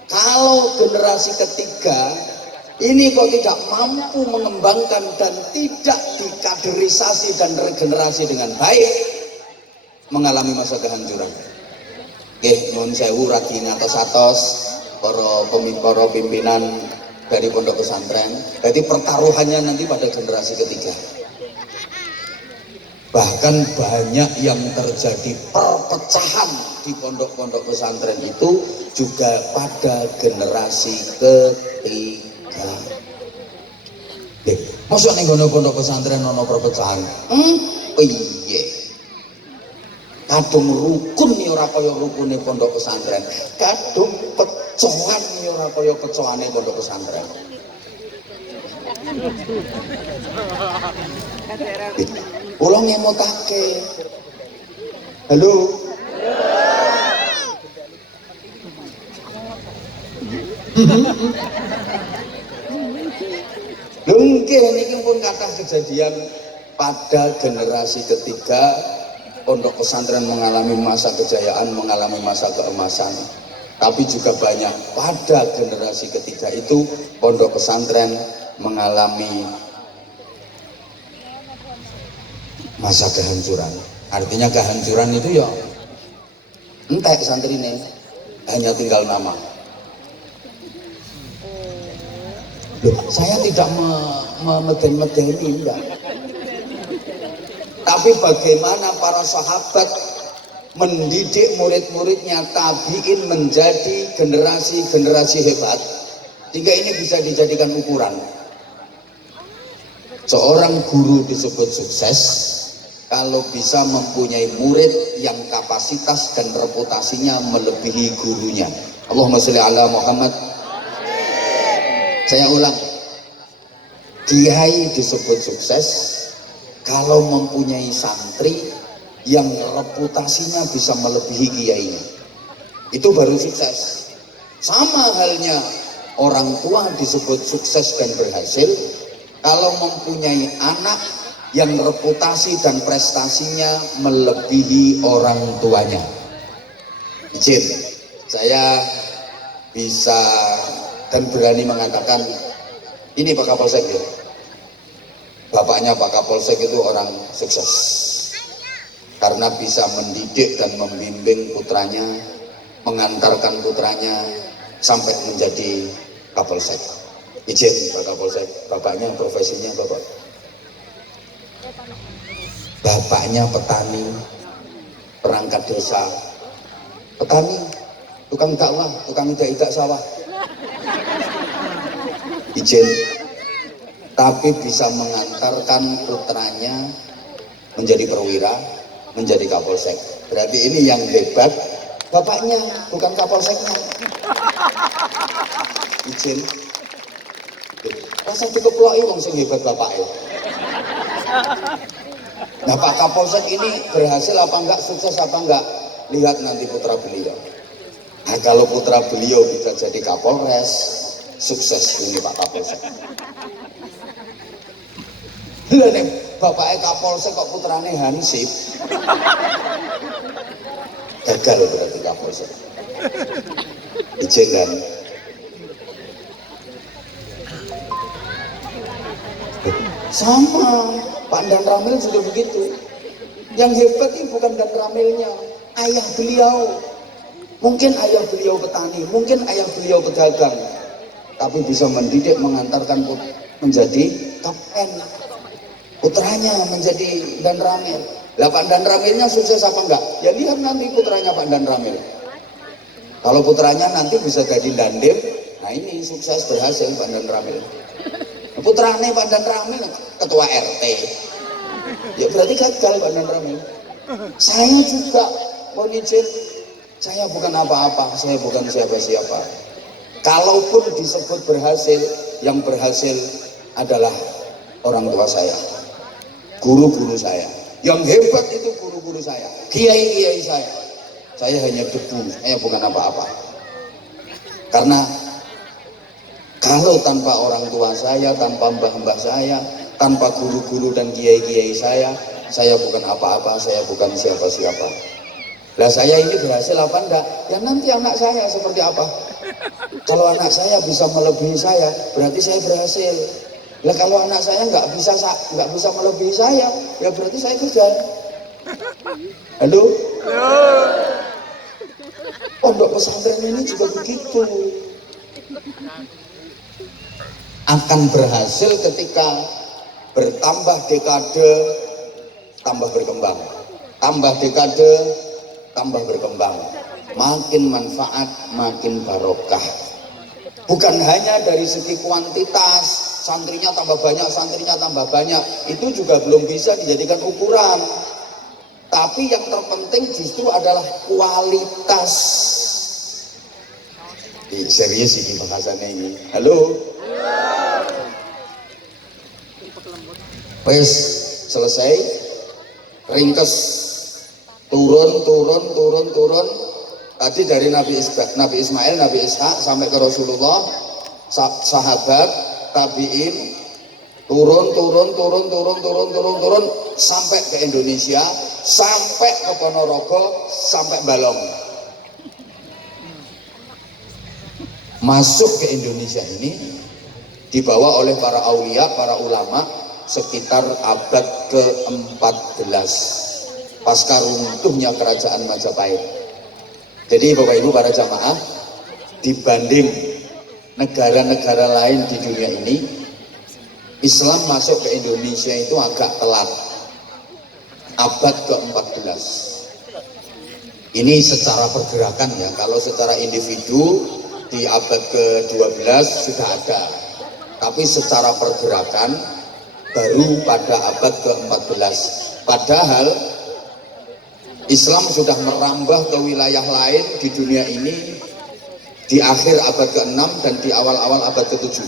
Kalau generasi ketiga ini kok tidak mampu mengembangkan dan tidak dikaderisasi dan regenerasi dengan baik, mengalami masa kehancuran. Nggih, nuwun sewu ragi ngatos-atos para pimpinan dari pondok pesantren. Jadi pertaruhannya nanti pada generasi ketiga. Bahkan banyak yang terjadi perpecahan di pondok-pondok pesantren itu juga pada generasi ketiga. Masuk nih pondok pesantren ono perpecahan. Iya. Kadung rukun nih ora kaya rukune pondok pesantren. Kadung pecohan nih ora kaya pecohane pondok pesantren. Ulang ngemotake. Halo. Mungkin ini pun kata kejadian pada generasi ketiga pondok pesantren mengalami masa kejayaan, mengalami masa keemasan. Tapi juga banyak pada generasi ketiga itu pondok pesantren mengalami masa kehancuran. Artinya kehancuran itu ya entek santrine, hanya tinggal nama. Loh, saya tidak memeden-medeni, enggak. Tapi bagaimana para sahabat mendidik murid-muridnya tabi'in menjadi generasi-generasi hebat, sehingga ini bisa dijadikan ukuran. Seorang guru disebut sukses kalau bisa mempunyai murid yang kapasitas dan reputasinya melebihi gurunya. Allahumma sholli ala Muhammad. Saya ulang, kiai disebut sukses kalau mempunyai santri yang reputasinya bisa melebihi kiainya. Itu baru sukses. Sama halnya orang tua disebut sukses dan berhasil kalau mempunyai anak yang reputasi dan prestasinya melebihi orang tuanya. Izin, saya bisa dan berani mengatakan ini Pak Kapolsek ya. Bapaknya Pak Kapolsek itu orang sukses karena bisa mendidik dan membimbing putranya, mengantarkan putranya sampai menjadi Kapolsek. Izin Pak Kapolsek, bapaknya profesinya bapaknya petani, perangkat desa, petani, tukang dakwah, tukang idak-idak sawah. Izin, tapi bisa mengantarkan putranya menjadi perwira, menjadi Kapolsek. Berarti ini yang hebat bapaknya, bukan Kapolseknya. Izin, rasa dikeploi wong sing hebat bapaknya. Nah Pak Kapolsek ini berhasil apa enggak, sukses apa enggak? lihat nanti putra beliau. Nah, kalau putra beliau bisa jadi Kapolres, sukses ini Pak Kapolsek. Lah nek bapake Kapolsek kok putrane Hansip. Gagal berarti Kapolsek. Ijen kan. Sama Pak Dan Ramil juga begitu. Yang hebat ini bukan Dan Ramilnya, ayah beliau. Mungkin ayah beliau petani, mungkin ayah beliau pedagang, tapi bisa mendidik, mengantarkan menjadi kapten. Putranya menjadi Dan Ramil. Lah Pak Dan Ramilnya sukses apa enggak? Ya lihat nanti putranya Pak Dan Ramil. Kalau putranya nanti bisa jadi Dandim, nah ini sukses berhasil Pak Dan Ramil. Putranya Pak Dan Ramil ketua RT. Ya berarti gagal Pak Dan Ramil. Saya juga mohon izin, saya bukan apa-apa, saya bukan siapa-siapa. Kalaupun disebut berhasil, yang berhasil adalah orang tua saya, guru-guru saya. Yang hebat itu guru-guru saya, kiai-kiai saya. Saya hanya debu, saya bukan apa-apa. Karena kalau tanpa orang tua saya, tanpa mbah-mbah saya, tanpa guru-guru dan kiai-kiai saya bukan apa-apa, saya bukan siapa-siapa. Lah saya ini berhasil apa enggak? Ya nanti anak saya seperti apa? Kalau anak saya bisa melebihi saya, berarti saya berhasil. Lah kalau anak saya nggak bisa melebihi saya, ya berarti saya gagal. Halo? Pondok pesantren ini juga begitu. Akan berhasil ketika bertambah dekade, tambah berkembang. Tambah dekade, tambah berkembang. Makin manfaat, makin barokah. Bukan hanya dari segi kuantitas, santrinya tambah banyak, itu juga belum bisa dijadikan ukuran. Tapi yang terpenting justru adalah kualitas. Serius ini bahasannya ini. Halo? Wes selesai, ringkes, turun. Tadi dari Nabi Ismail, Nabi Ishak sampai ke Rasulullah, sahabat, tabiin, turun sampai ke Indonesia, sampai ke Ponorogo, sampai Balong. Masuk ke Indonesia ini dibawa oleh para aulia, para ulama sekitar abad ke-14 pasca runtuhnya kerajaan Majapahit. Jadi Bapak Ibu para jamaah, dibanding negara-negara lain di dunia ini, Islam masuk ke Indonesia itu agak telat, abad ke-14. Ini secara pergerakan ya, kalau secara individu di abad ke-12 sudah ada, tapi secara pergerakan baru pada abad ke-14. Padahal Islam sudah merambah ke wilayah lain di dunia ini di akhir abad ke-6 dan di awal-awal abad ke-7.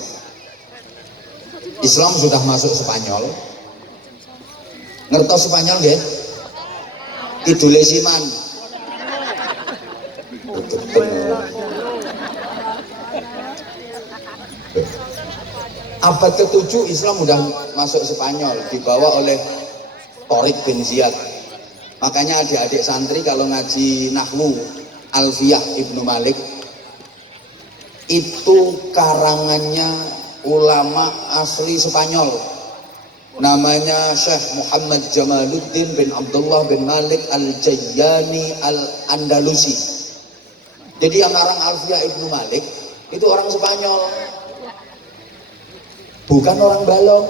Islam sudah masuk Spanyol. Ngertos Spanyol nggih? Kidule Siman. Abad ke-7 Islam sudah masuk Spanyol, dibawa oleh Torik bin Ziyad. Makanya adik-adik santri kalau ngaji Nahwu Alfiyah Ibnu Malik itu karangannya ulama asli Spanyol, namanya Syekh Muhammad Jamaluddin bin Abdullah bin Malik Al-Jayyani Al-Andalusi. Jadi yang ngarang Alfiyah Ibnu Malik itu orang Spanyol, bukan orang Balong.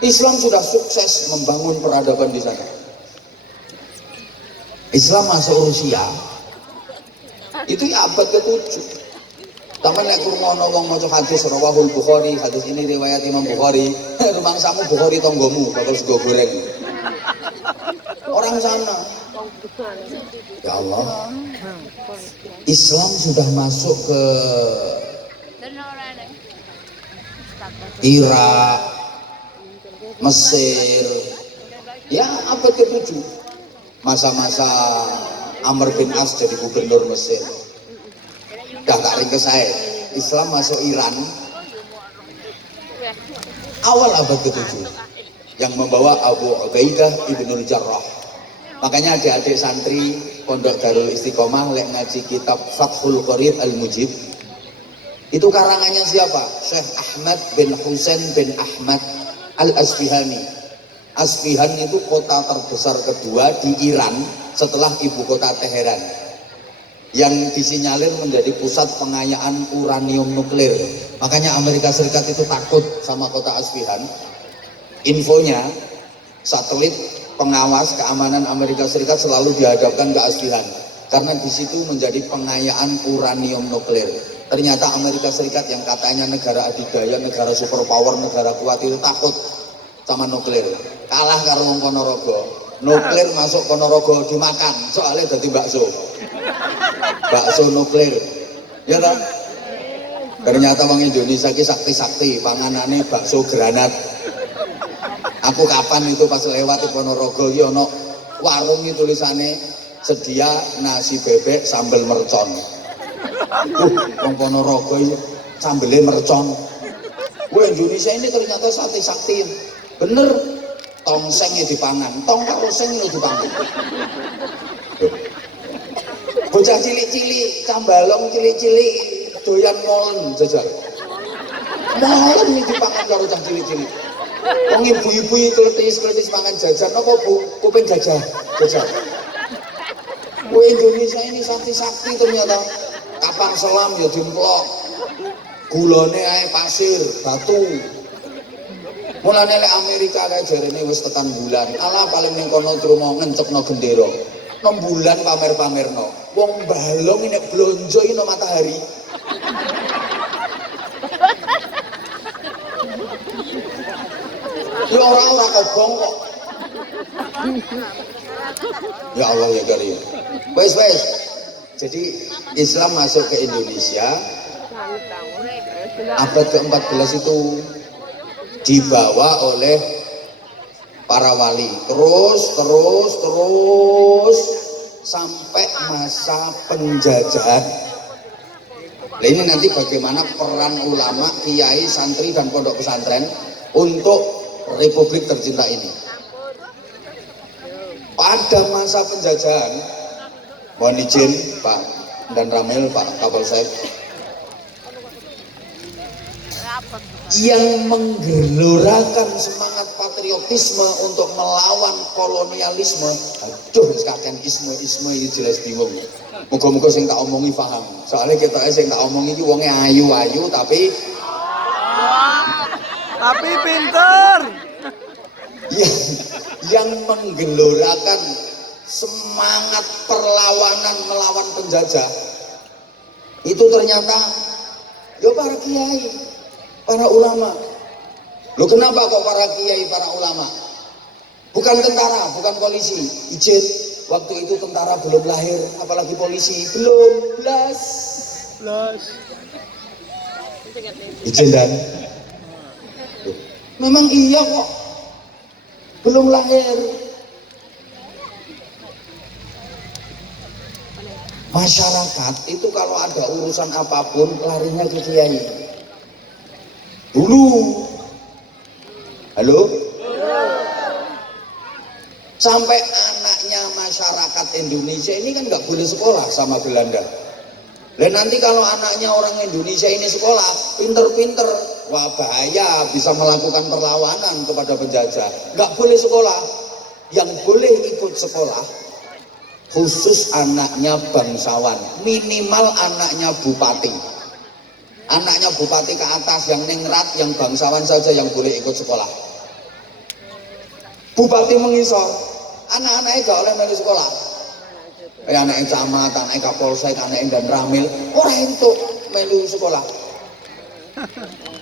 Islam sudah sukses membangun peradaban di sana. Islam masuk Rusia itu ya abad ke-7. Tapi nek krungono wong maca hadis rawahul Bukhari, hadis ini riwayat Imam Bukhari, rumangsamu Bukhari tonggomu bakal sego goreng. Orang sana. Ya Allah. Islam sudah masuk ke Irak, Mesir, Ya abad ke-7, masa-masa Amr bin As jadi gubernur Mesir. Dah tak ringkes saya, Islam masuk Iran awal abad ke-7 yang membawa Abu Ubaidah ibnul Jarrah. Makanya adik-adik santri Pondok Darul Istiqomah lek ngaji kitab Fathul Qorib Al-Mujib, itu karangannya siapa? Syekh Ahmad bin Husain bin Ahmad Al-Asfihani. Asfihan itu kota terbesar kedua di Iran setelah ibu kota Teheran, yang disinyalir menjadi pusat pengayaan uranium nuklir. Makanya Amerika Serikat itu takut sama kota Asfihan. Infonya, satelit pengawas keamanan Amerika Serikat selalu dihadapkan ke Asfihan karena di situ menjadi pengayaan uranium nuklir. Ternyata Amerika Serikat yang katanya negara adidaya, negara superpower, negara kuat itu takut sama nuklir. Kalah karo wong Ponorogo. Nuklir masuk Ponorogo dimakan, soalnya jadi bakso nuklir, ya kan? Ternyata orang Indonesia ki sakti-sakti, panganane bakso granat. Aku kapan itu pas lewat di Ponorogo ki ono warung itu tulisannya sedia nasi bebek sambal mercon. Wong Ponorogo iki sambelnya mercon. Wah, Indonesia ini ternyata sakti-sakti. Bener, tongseng ya dipangan, tong karo seng ya dipangan. Bocah cilik-cilik, cambalong cilik-cilik doyan molen jajal. Molen iki dipangan karo cah cilik-cilik. Wong ibu-ibu kletis-kletis mangan jajan apa Bu? Kuping gajah. Wah, Indonesia ini sakti-sakti ternyata. Kapang selam ya dimplok. Gulane ae pasir, batu. Mulane lek Amerika kae jarene wis tekan bulan. Alah paling ning kono trimo ngencepno gendera. 6 bulan pamer-pamerno. Wong balong nek blonjo iki no matahari. Ya ora kobong kok. Ya Allah ya Karim. Wes. Jadi Islam masuk ke Indonesia abad ke-14 itu dibawa oleh para wali terus sampai masa penjajahan. Nah, ini nanti bagaimana peran ulama, kiai, santri dan pondok pesantren untuk Republik tercinta ini. Pada masa penjajahan, mohon izin Pak dan Ramil, Pak Kapolsek, yang menggelorakan semangat patriotisme untuk melawan kolonialisme. Aduh, sekarang isme itu jelas bingung. Moga-moga sing tak omongi paham. Soalnya kita sing tak omongi iki wonge ayu-ayu tapi pinter. Yang menggelorakan semangat perlawanan melawan penjajah itu ternyata ya para kiai, para ulama. Loh, kenapa kok para kiai, para ulama? Bukan tentara, bukan polisi. Izin, waktu itu tentara belum lahir, apalagi polisi belum belas. Izin dan memang iya kok, belum lahir. Masyarakat itu kalau ada urusan apapun larinya ke kiai. Dulu, halo? Sampai anaknya masyarakat Indonesia ini kan nggak boleh sekolah sama Belanda. Dan nanti kalau anaknya orang Indonesia ini sekolah, pinter-pinter, wah bahaya, bisa melakukan perlawanan kepada penjajah. Nggak boleh sekolah. Yang boleh ikut sekolah khusus anaknya bangsawan, minimal anaknya bupati. Anaknya bupati ke atas, yang ningrat, yang bangsawan saja yang boleh ikut sekolah. Bupati mengisor, anak-anaknya gak oleh melu sekolah. Anaknya camat, anaknya kapolsek, anaknya dan ramil, orang itu melu sekolah.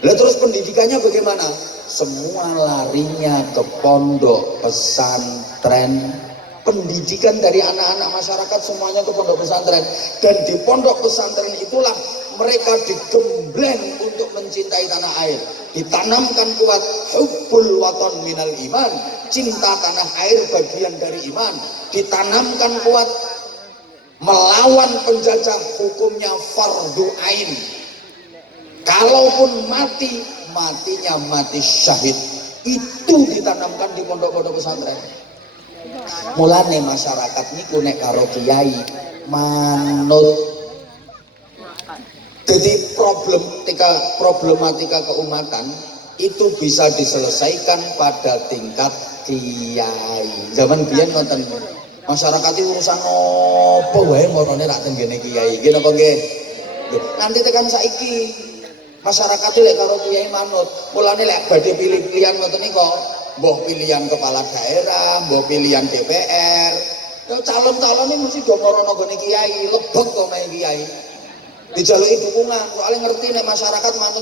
Lalu terus pendidikannya bagaimana? Semua larinya ke pondok pesantren. Pendidikan dari anak-anak masyarakat semuanya ke pondok pesantren. Dan di pondok pesantren itulah mereka digembleng untuk mencintai tanah air, ditanamkan kuat hubbul waton minal iman, cinta tanah air bagian dari iman, ditanamkan kuat melawan penjajah hukumnya fardu ain, kalaupun mati, matinya mati syahid. Itu ditanamkan di pondok-pondok pesantren. Mulane masyarakat niku nek karo kiai manut. Jadi problematika keumatan itu bisa diselesaikan pada tingkat kiai. Zaman biyen nonton masyarakat itu urusan apa wae morone rak tenggene kiai. Nggih napa nggih? Nanti tekan saiki masyarakat itu lek karo kiai manut. Mulane lek badhe pilih pilihan ngoten nika, mbah pilihan kepala daerah, mbah pilihan DPR. Calon-calon ini mesti do morono nggone kiai, lebet to mae kiai. Dijaluki dukungan, soalnya ngerti nek masyarakat manut